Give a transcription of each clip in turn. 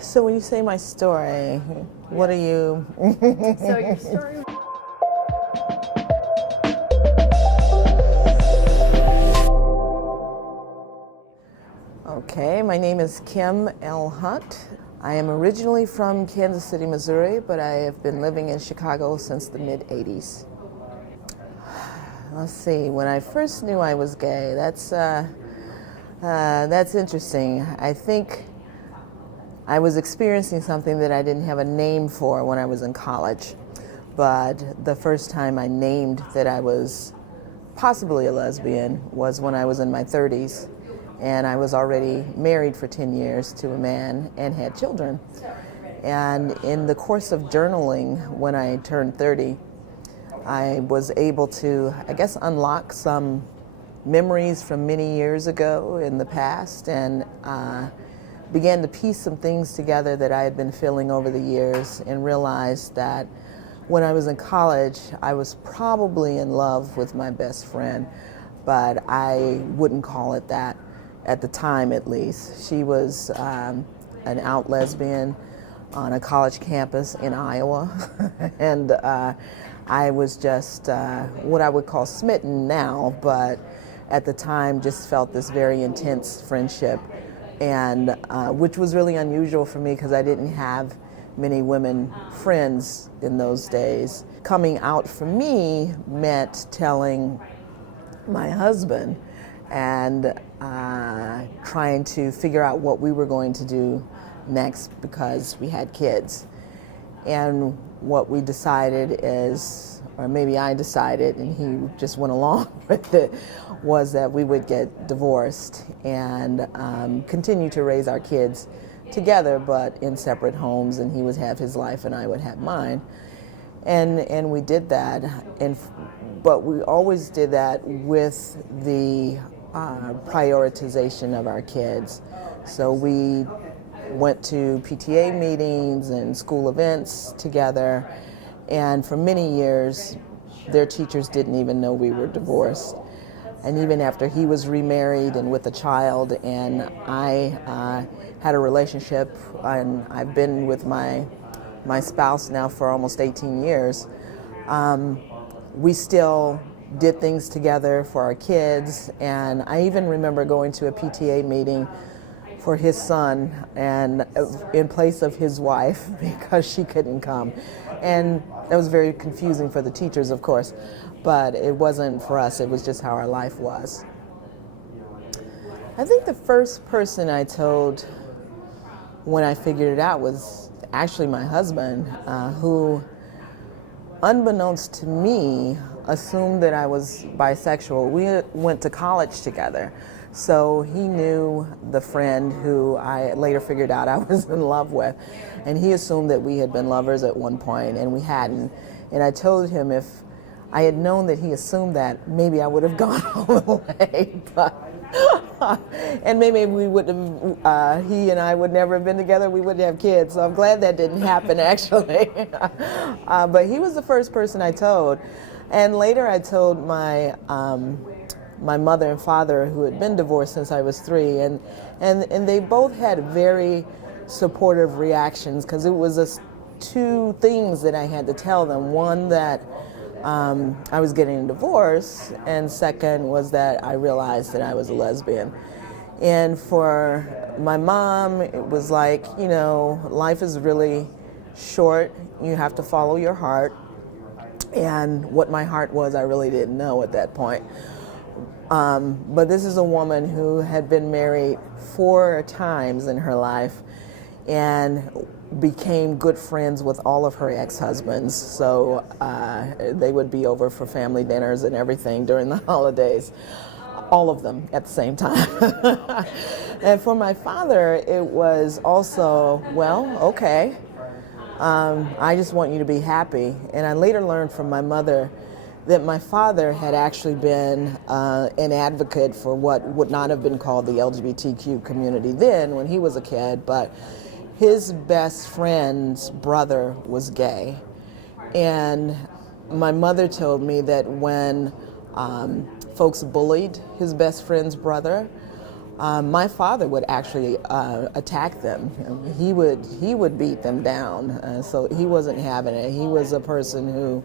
So when you say my story, what are you? So your story. Okay, my name is Kim L. Hunt. I am originally from Kansas City, Missouri, but I have been living in Chicago since the mid-'80s. Let's see, when I first knew I was gay, that's interesting. I think I was experiencing something that I didn't have a name for when I was in college. But the first time I named that I was possibly a lesbian was when I was in my 30s. And I was already married for 10 years to a man and had children. And in the course of journaling, when I turned 30, I was able to, I guess, unlock some memories from many years ago in the past and began to piece some things together that I had been feeling over the years and realized that when I was in college, I was probably in love with my best friend, but I wouldn't call it that at the time, at least. She was an out lesbian on a college campus in Iowa, and I was just what I would call smitten now, but at the time just felt this very intense friendship, and which was really unusual for me because I didn't have many women friends in those days. Coming out for me meant telling my husband and trying to figure out what we were going to do next because we had kids. And what we decided is, or maybe I decided and he just went along with it, was that we would get divorced and continue to raise our kids together but in separate homes, and he would have his life and I would have mine. And we did that, but we always did that with the prioritization of our kids. So we went to PTA meetings and school events together, and for many years their teachers didn't even know we were divorced. And even after he was remarried and with a child and I had a relationship, and I've been with my spouse now for almost 18 years, we still did things together for our kids. And I even remember going to a PTA meeting for his son and in place of his wife because she couldn't come. And that was very confusing for the teachers, of course, but it wasn't for us. It was just how our life was. I think the first person I told when I figured it out was actually my husband, who, unbeknownst to me, assumed that I was bisexual. We went to college together, so he knew the friend who I later figured out I was in love with, and he assumed that we had been lovers at one point, and we hadn't. And I told him if I had known that he assumed that, maybe I would have gone all the way, and maybe we would have, he and I would never have been together, we wouldn't have kids, so I'm glad that didn't happen, actually. But he was the first person I told. And later I told my mother and father, who had been divorced since I was 3, and they both had very supportive reactions, because it was two things that I had to tell them. One, that I was getting a divorce, and second was that I realized that I was a lesbian. And for my mom, it was like, you know, life is really short. You have to follow your heart. And what my heart was, I really didn't know at that point. But this is a woman who had been married 4 times in her life and became good friends with all of her ex-husbands. So they would be over for family dinners and everything during the holidays. All of them at the same time. And for my father, it was also, well, okay. I just want you to be happy. And I later learned from my mother that my father had actually been an advocate for what would not have been called the LGBTQ community then when he was a kid, but his best friend's brother was gay. And my mother told me that when folks bullied his best friend's brother, my father would actually attack them. He would beat them down. So he wasn't having it. He was a person who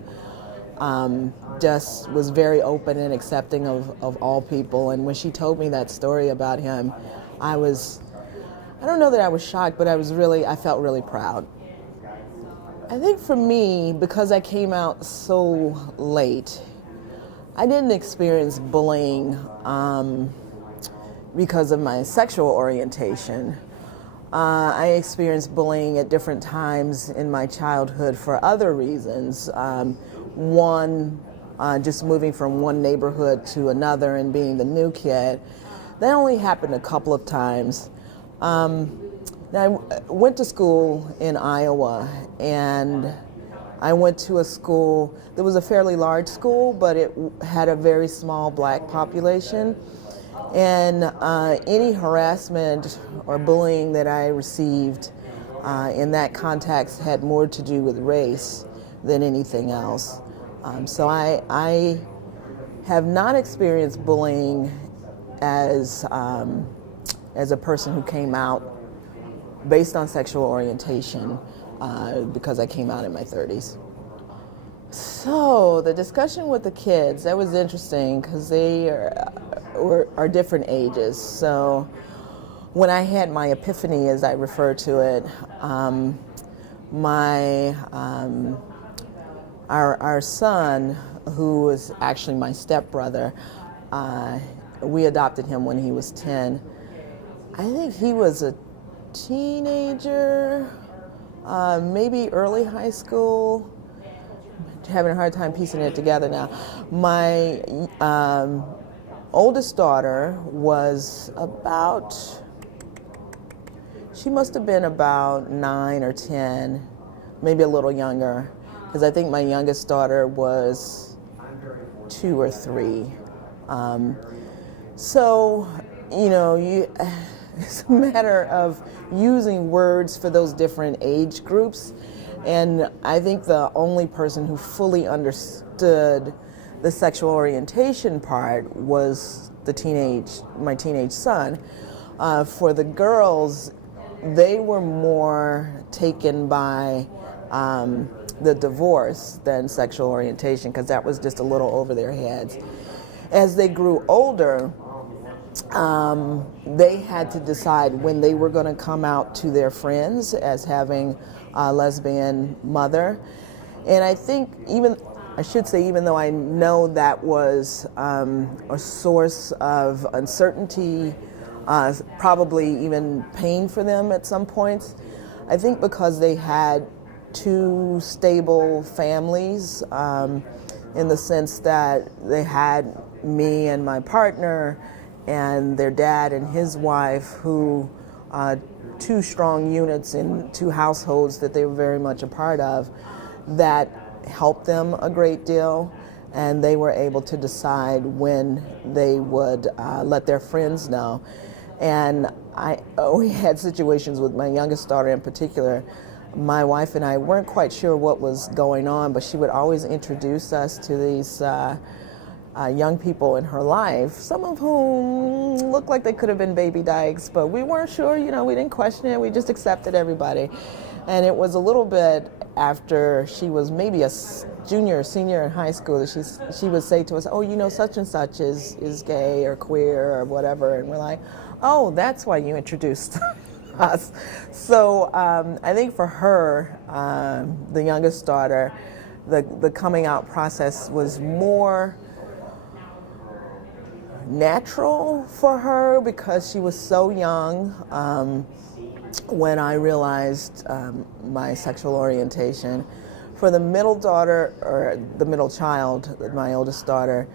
just was very open and accepting of all people. And when she told me that story about him, I don't know that I was shocked, but I felt really proud. I think for me, because I came out so late, I didn't experience bullying because of my sexual orientation. I experienced bullying at different times in my childhood for other reasons. One, just moving from one neighborhood to another and being the new kid. That only happened a couple of times. I went to school in Iowa, and I went to a school that was a fairly large school, but it had a very small black population. And any harassment or bullying that I received in that context had more to do with race than anything else. So I have not experienced bullying as a person who came out based on sexual orientation because I came out in my 30s. So the discussion with the kids, that was interesting because they are different ages. So when I had my epiphany, as I refer to it, our son, who was actually my stepbrother, we adopted him when he was 10. I think he was a teenager, maybe early high school. Having a hard time piecing it together now. My oldest daughter was she must have been about 9 or 10, maybe a little younger, because I think my youngest daughter was 2 or 3. So, it's a matter of using words for those different age groups. And I think the only person who fully understood the sexual orientation part was my teenage son. For the girls, they were more taken by the divorce than sexual orientation, because that was just a little over their heads. As they grew older, they had to decide when they were going to come out to their friends as having a lesbian mother. And I think even though I know that was a source of uncertainty, probably even pain for them at some points, I think because they had 2 stable families, in the sense that they had me and my partner and their dad and his wife, who 2 strong units in 2 households that they were very much a part of, that helped them a great deal, and they were able to decide when they would let their friends know. And we had situations with my youngest daughter in particular. My wife and I weren't quite sure what was going on, but she would always introduce us to these young people in her life, some of whom looked like they could have been baby dykes, but we weren't sure, we didn't question it, we just accepted everybody. And it was a little bit after she was maybe a junior or senior in high school that she would say to us, oh, such and such is gay or queer or whatever, and we're like, oh, that's why you introduced us. So I think for her, the youngest daughter, the coming out process was more natural for her because she was so young when I realized my sexual orientation. For the middle daughter, or the middle child, my oldest daughter,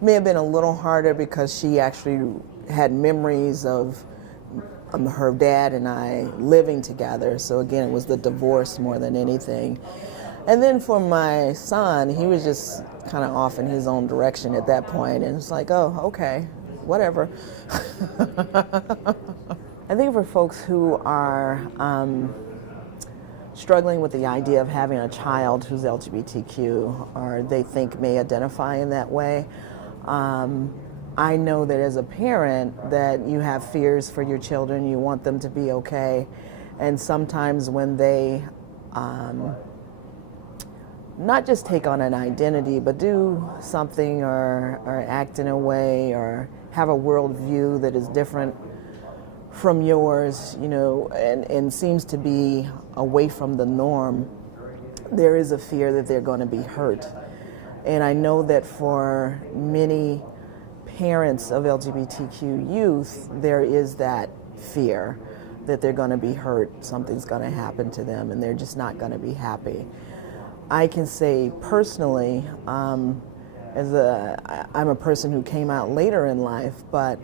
may have been a little harder because she actually had memories of her dad and I living together. So again, it was the divorce more than anything. And then for my son, he was just kind of off in his own direction at that point, and it's like, oh, okay, whatever. I think for folks who are struggling with the idea of having a child who's LGBTQ, or they think may identify in that way, I know that as a parent that you have fears for your children, you want them to be okay, and sometimes when they not just take on an identity, but do something or act in a way or have a worldview that is different from yours, and seems to be away from the norm, there is a fear that they're going to be hurt. And I know that for many parents of LGBTQ youth, there is that fear that they're going to be hurt, something's going to happen to them, and they're just not going to be happy. I can say personally, I'm a person who came out later in life, but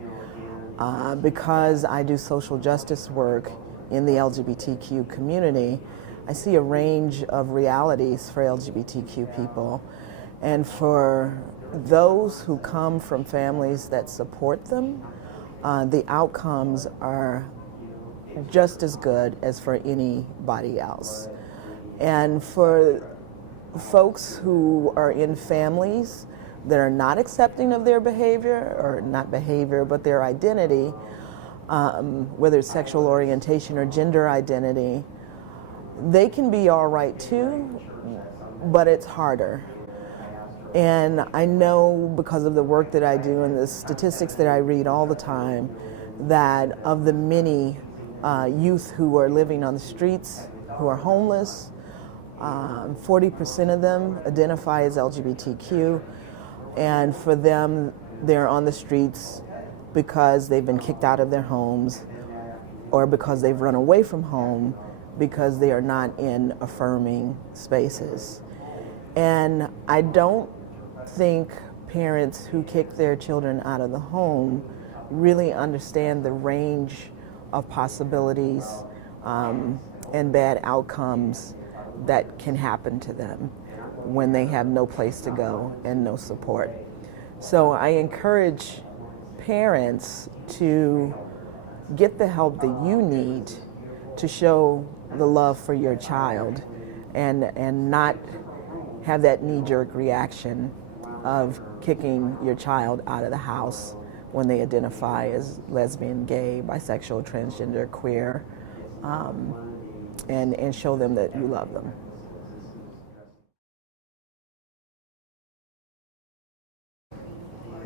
because I do social justice work in the LGBTQ community, I see a range of realities for LGBTQ people. And for those who come from families that support them, the outcomes are just as good as for anybody else. And for folks who are in families that are not accepting of their behavior, or not behavior, but their identity, whether it's sexual orientation or gender identity, they can be all right too, but it's harder. And I know because of the work that I do and the statistics that I read all the time, that of the many youth who are living on the streets, who are homeless, 40% of them identify as LGBTQ, and for them, they're on the streets because they've been kicked out of their homes or because they've run away from home because they are not in affirming spaces. And I don't think parents who kick their children out of the home really understand the range of possibilities and bad outcomes that can happen to them when they have no place to go and no support. So I encourage parents to get the help that you need to show the love for your child and not have that knee-jerk reaction of kicking your child out of the house when they identify as lesbian, gay, bisexual, transgender, queer, and show them that you love them.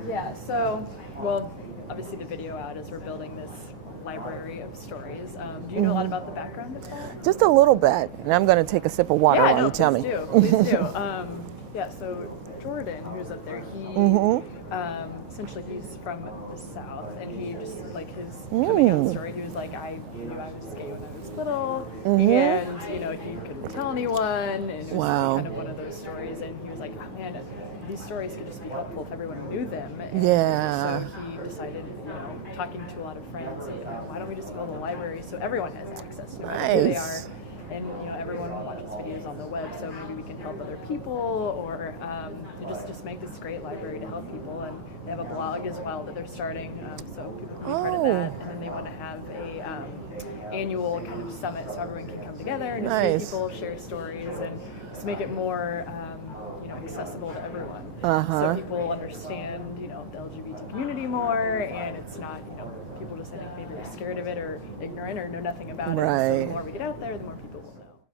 Yeah, so, well, obviously the video out as we're building this library of stories. Do you know a lot about the background of that? Just a little bit, and I'm going to take a sip of water while you tell me. Please do. Yeah, so Jordan, who's up there, he essentially he's from the South, and he just his coming out story. He was like, I knew I was gay when I was little, and he couldn't tell anyone, and it was kind of one of those stories. And he was like, oh man, these stories could just be helpful if everyone knew them. And so he decided, talking to a lot of friends, why don't we just build a library so everyone has access to who they are. And everyone watches videos on the web, so maybe we can help other people, or just make this great library to help people. And they have a blog as well that they're starting, so people can be part of that. And then they want to have a annual kind of summit, so everyone can come together and just see people share stories and just make it more accessible to everyone, so people understand the LGBT community more, and it's not people just I think maybe are scared of it or ignorant or know nothing about it. So the more we get out there, the more people will know.